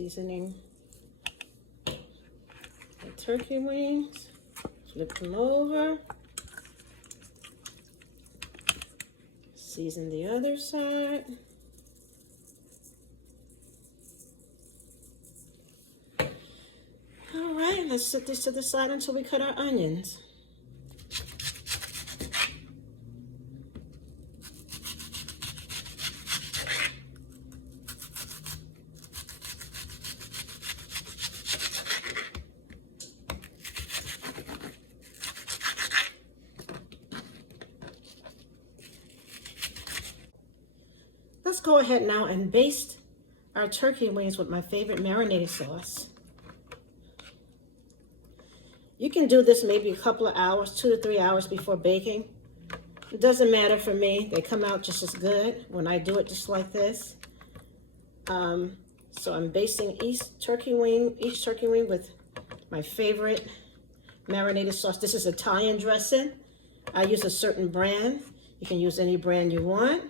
seasoning the turkey wings. Flip them over. Season the other side. All right, let's set this to the side until we cut our onions. Let's go ahead now and baste our turkey wings with my favorite marinade sauce. You can do this maybe a couple of hours, 2 to 3 hours before baking. It doesn't matter for me. They come out just as good when I do it just like this. So I'm basting each turkey wing with my favorite marinated sauce. This is Italian dressing. I use a certain brand. You can use any brand you want.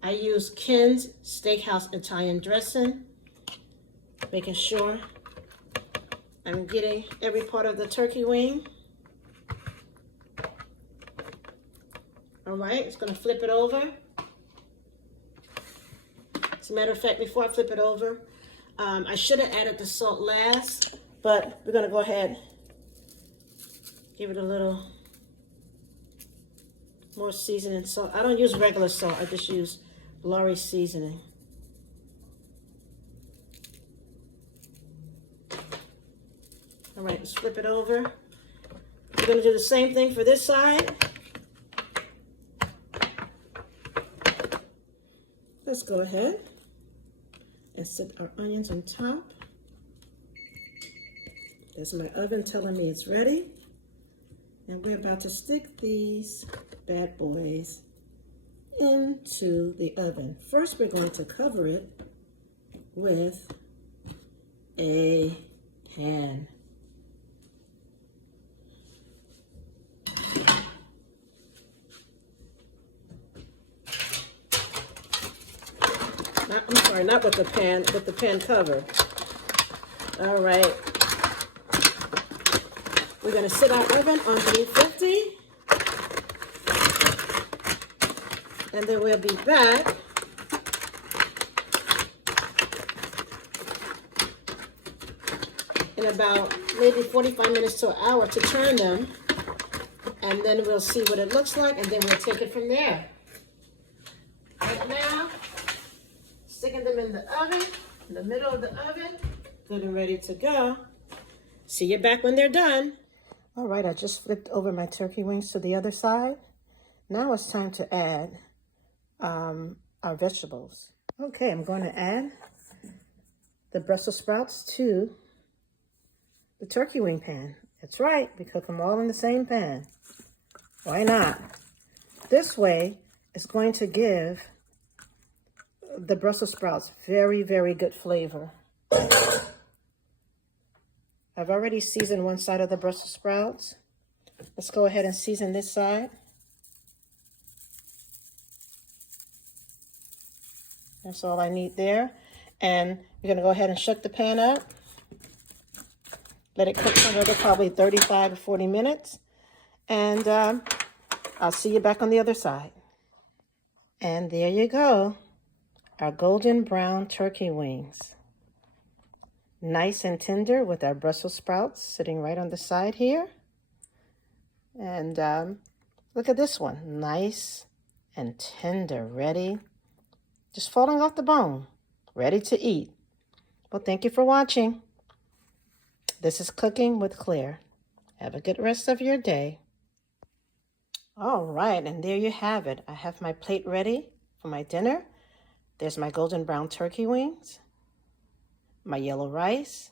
I use Ken's Steakhouse Italian dressing, making sure I'm getting every part of the turkey wing. All right, it's gonna flip it over. As a matter of fact, before I flip it over, I should have added the salt last, but we're gonna go ahead, give it a little more seasoning salt. I don't use regular salt, I just use Lawry seasoning. All right, let's flip it over. We're gonna do the same thing for this side. Let's go ahead and set our onions on top. There's my oven telling me it's ready. And we're about to stick these bad boys into the oven. First, we're going to cover it with a pan. I'm sorry, not with the pan, with the pan cover. All right. We're going to set our oven on 350. And then we'll be back in about maybe 45 minutes to an hour to turn them. And then we'll see what it looks like, and then we'll take it from there. Right now, sticking them in the oven, in the middle of the oven, good and ready to go. See you back when they're done. All right, I just flipped over my turkey wings to the other side. Now it's time to add our vegetables. Okay, I'm going to add the Brussels sprouts to the turkey wing pan. That's right, we cook them all in the same pan. Why not? This way, it's going to give the Brussels sprouts very, very good flavor. I've already seasoned one side of the Brussels sprouts. Let's go ahead and season this side. That's all I need there. And you're gonna go ahead and shut the pan up. Let it cook for another probably 35 to 40 minutes. And I'll see you back on the other side. And there you go, our golden brown turkey wings. Nice and tender with our Brussels sprouts sitting right on the side here. And look at this one, nice and tender, ready, just falling off the bone, ready to eat. Well, thank you for watching. This is Cooking with Claire. Have a good rest of your day. All right, and there you have it. I have my plate ready for my dinner. There's my golden brown turkey wings, my yellow rice,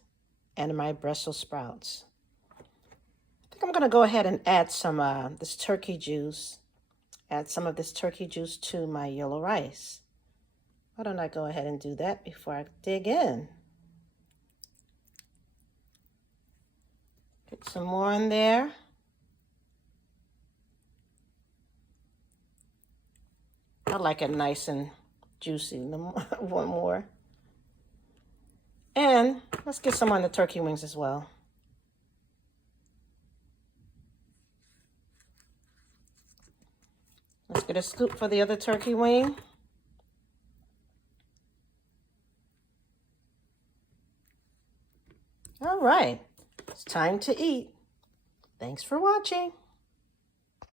and my Brussels sprouts. I think I'm gonna go ahead and add some this turkey juice. Add some of this turkey juice to my yellow rice. Why don't I go ahead and do that before I dig in? Put some more in there. I like it nice and juicy. One more. And let's get some on the turkey wings as well. Let's get a scoop for the other turkey wing. All right, it's time to eat. Thanks for watching.